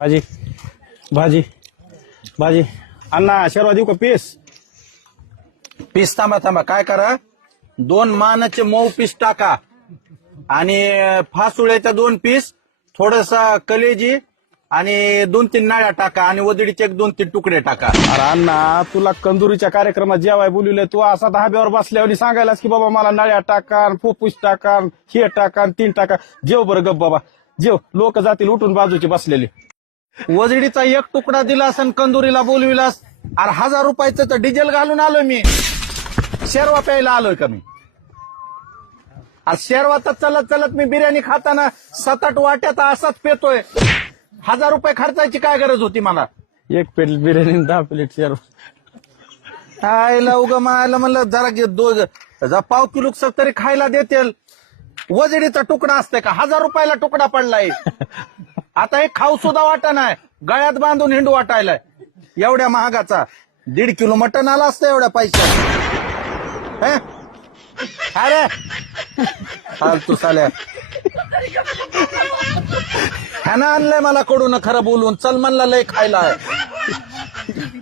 भाजी. भाजी. भाजी. अण्णा शेरवा देऊ का? पीस. पीस थांबा थांबा. काय करा? दोन मानाचे मऊ पीस टाका. आणि फासुळ्याच्या दोन पीस थोडसा कलेजी आणि दोन तीन नाळ्या टाका आणि वदडीचे एक दोन तीन तुकडे टाका. अरे अण्णा तुला कंदुरीच्या कार्यक्रमात जेवाय बोलवलंय. तू असा धाब्यावर बसल्यावर सांगायलास की बाबा मला नळ्या टाका फुफ्फुस टाका हे टाका तीन टाका. जेव बरं गप बाबा. जेव. लोक जातील उठून बाजूचे बसलेले. वजडीचा एक तुकडा दिलास आणि कंदुरीला बोलविलास अरे हजार रुपयाचं तर डिझेल घालून आलोय मी. शेरवा प्यायला आलोय का मी? अरे शेरवा तर चलत चलत मी बिर्याणी खाताना सात आठ वाट्यात असाच पेतोय. हजार रुपये खर्चायची काय गरज होती मला? एक प्लेट बिर्याणी दहा प्लेट शेरवा. आयला उगा मायला म्हणलं जरा घे दो जरा पाव किलो तरी खायला देतील. वजडीचा तुकडा असतंय का? हजार रुपयाला तुकडा पडलाय. आता हे खाऊ सुद्धा वाटा नाही. गळ्यात बांधून हिंडू वाटायलाय. एवढ्या महागाचा. दीड किलो मटण आला असतं एवढ्या पैशात. अरे! फालतू साल्या. ह्यानं आणलंय मला कडून खरं बोलून. चल म्हणला लय खायला.